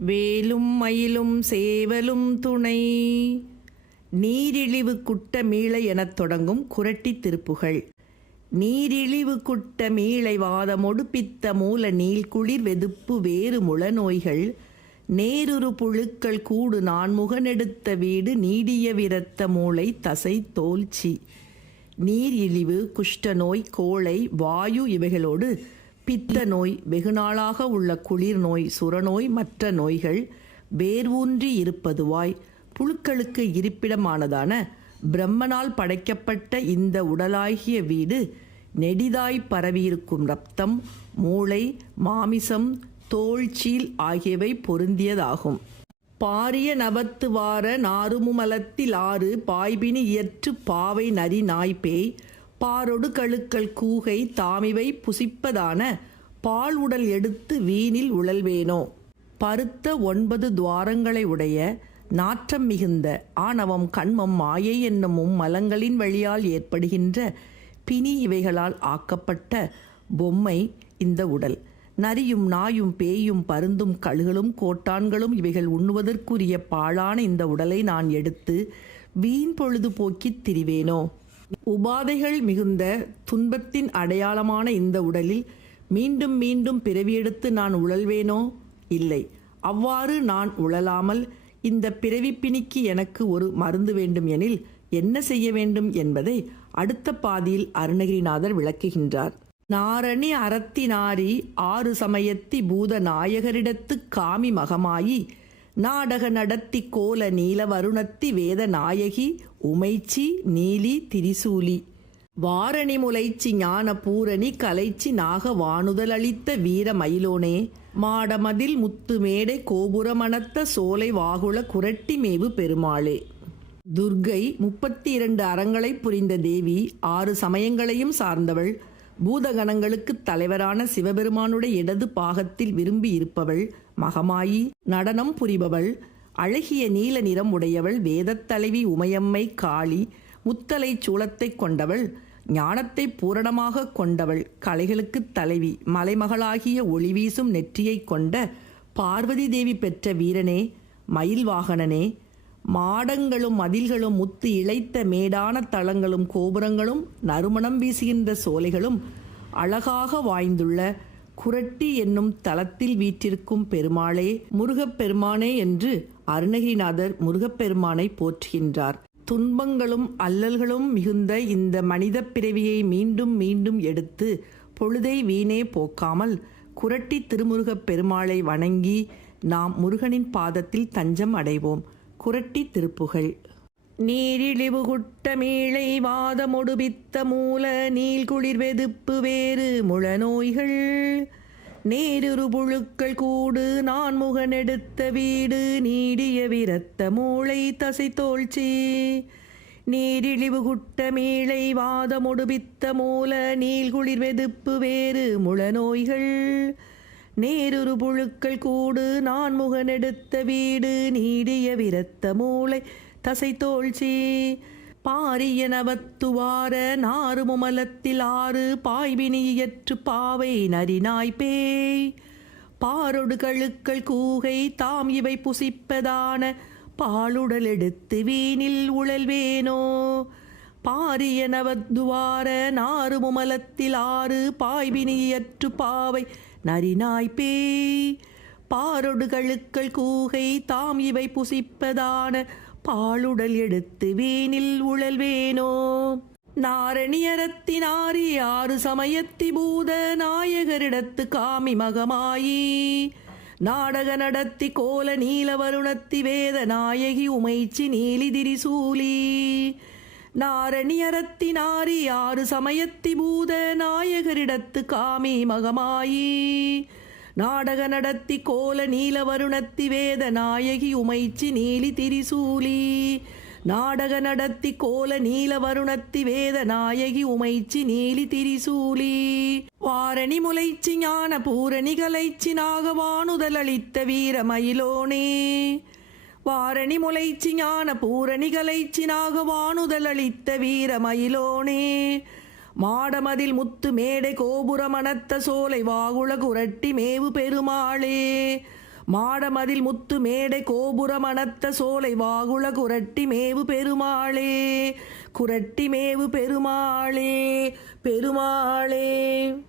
வேலும் மயிலும் சேவலும் துணை. நீரிழிவு குட்ட மீளை எனத் தொடங்கும் குரட்டி திருப்புகள். நீரிழிவு குட்ட மீளை வாதமொடுப்பித்த மூல நீள்குளிர் வெதுப்பு வேறு முள நோய்கள். நேருரு புழுக்கள் கூடு நான் முகனெடுத்த வீடு நீடிய விரத்த மூளை தசை தோல்ச்சி. நீரிழிவு குஷ்டநோய் கோழை வாயு இவைகளோடு பித்த நோய் வெகுநாளாக உள்ள குளிர் நோய் சுரநோய் மற்ற நோய்கள் வேர்வூன்றி இருப்பதுவாய் புழுக்களுக்கு இருப்பிடமானதான பிரம்மனால் படைக்கப்பட்ட இந்த உடலாகிய வீடு நெடிதாய் பரவியிருக்கும் ரத்தம் மூளை மாமிசம் தோல்சீல் ஆகியவை பொருந்தியதாகும். பாரிய நவத்து வார நாறுமுமலத்தில் ஆறு பாய்பினி இயற்று பாவை நரி நாய்பேய் பாரொடு கழுக்கள் கூகை தாமிவை புசிப்பதான பால் உடல் எடுத்து வீணில் உழல்வேனோ? பருத்த ஒன்பது துவாரங்களை உடைய நாற்றம் மிகுந்த ஆணவம் கண்மம் மாயை என்னும் மலங்களின் வழியால் ஏற்படுகின்ற பிணி இவைகளால் ஆக்கப்பட்ட பொம்மை இந்த உடல். நரியும் நாயும் பேயும் பருந்தும் கழுகளும் கோட்டான்களும் இவைகள் உண்ணுவதற்குரிய பாழான இந்த உடலை நான் எடுத்து வீண் பொழுது போக்கித் திரிவேனோ? உபாதைகள் மிகுந்த துன்பத்தின் அடையாளமான இந்த உடலில் மீண்டும் மீண்டும் பிறவியெடுத்து நான் உழல்வேனோ? இல்லை. அவ்வாறு நான் உழலாமல் இந்த பிறவிப்பிணிக்கு எனக்கு ஒரு மருந்து வேண்டும் எனில் என்ன செய்ய வேண்டும் என்பதை அடுத்த பாதியில் அருணகிரிநாதர் விளக்குகின்றார். நாரணி அறத்தி நாரி ஆறு சமயத்தி பூத நாயகரிடத்து காமி மகமாயி நாடக நடத்தி கோல நீல வருணத்தி வேத நாயகி உமைச்சி நீலி திரிசூலி. வாரணி முலைச்சி ஞான பூரணி கலைச்சி நாக வானுதல் அளித்த வீர மயிலோனே. மாடமதில் முத்து மேடை கோபுரமணத்த சோலை வாகுல குரட்டி மேவு பெருமாளே. துர்கை முப்பத்தி இரண்டு அறங்களை புரிந்த தேவி ஆறு சமயங்களையும் சார்ந்தவள். பூதகணங்களுக்கு தலைவரான சிவபெருமானுடைய இடது பாகத்தில் விரும்பி இருப்பவள். மகமாயி நடனம் புரிபவள். அழகிய நீல நிறம் உடையவள் வேதத் தலைவி உமையம்மை காளி முத்தலை சூளத்தை கொண்டவள் ஞானத்தை பூரணமாக கொண்டவள் கலைகளுக்குத் தலைவி மலைமகளாகிய ஒளி வீசும் நெற்றியைக் கொண்ட பார்வதி தேவி பெற்ற வீரனே மயில் வாகனனே மாடங்களும் மதில்களும் முத்து இழைத்த மேடான தளங்களும் கோபுரங்களும் நறுமணம் வீசுகின்ற சோலைகளும் அழகாக வாய்ந்துள்ள குரட்டி என்னும் தலத்தில் வீற்றிருக்கும் பெருமாளே முருகப்பெருமானே என்று அருணகிரிநாதர் முருகப்பெருமானை போற்றுகின்றார். துன்பங்களும் அல்லல்களும் மிகுந்த இந்த மனித பிறவியை மீண்டும் மீண்டும் எடுத்து பொழுதை வீணே போக்காமல் குரட்டி திருமுருகப் பெருமாளை வணங்கி நாம் முருகனின் பாதத்தில் தஞ்சம் அடைவோம். குரட்டி திருப்புகழ் நீரிழிவு குட்ட மீளை வாதமொடுபித்த மூல நீள்குளிர் வெதுப்பு வேறு முழநோய்கள். நேருரு புழுக்கள் கூடு எடுத்த வீடு நீடிய விரத்த மூளை தசை தோல்ச்சி நீரிழிவு குட்ட மீளை வாதமொடுபித்த மூல நீள்குளிர் வெதுப்பு வேறு முழநோய்கள். நேருரு புழுக்கள் கூடு நான் முகனெடுத்த வீடு நீடிய விரத்த மூளை தசை தோழ்ச்சி பாரிய நவத்துவார நாறுமுமலத்தில் ஆறு பாய்வினியற்று பாவை நரிநாய் பேய். பாரொடு கழுக்கள் கூகை தாம் இவை புசிப்பதான பாலுடல் எடுத்து வீணில் உழல்வேனோ. பாரிய நவத்துவார நாறுமுமலத்தில் ஆறு பாய்வினியற்று பாவை நரிநாய் பேய். பாரொடு கழுக்கள் கூகை தாம் இவை புசிப்பதான பாலுடல் எடுத்து வீணில் உழல்வேனோ. நாரணியரத்தினாரி ஆறு சமயத்தி பூத நாயகரிடத்து காமி மகமாயி. நாடக நடத்தி கோல நீல வருணத்தி வேத நாயகி உமைச்சி நீலி திரிசூலி நாரணியரத்தினாரி ஆறு சமயத்தி பூத நாயகரிடத்து காமி மகமாயி. நாடக நடத்தி கோல நீல வருணத்தி வேத நாயகி உமைச்சி நீலி திரிசூலி. நாடக நடத்தி கோல நீல வருணத்தி வேத நாயகி உமைச்சி நீலி திரிசூலி. வாரணி முளைச்சி ஞான பூரணி கலைச்சி நாகவானுதல் அளித்த வீர பாரணி முளைச்சி ஞான பூரணி கலைச்சி நாகவானுதல் அளித்த வீர மயிலோனே. மாடமதில் முத்து மேடை கோபுரமணத்த சோலை வாகுள குரட்டி மேவு பெருமாளே. மாடமதில் முத்து மேடை கோபுர மணத்த சோலை வாகுள குரட்டி மேவு பெருமாளே. குரட்டி மேவு பெருமாளே பெருமாளே.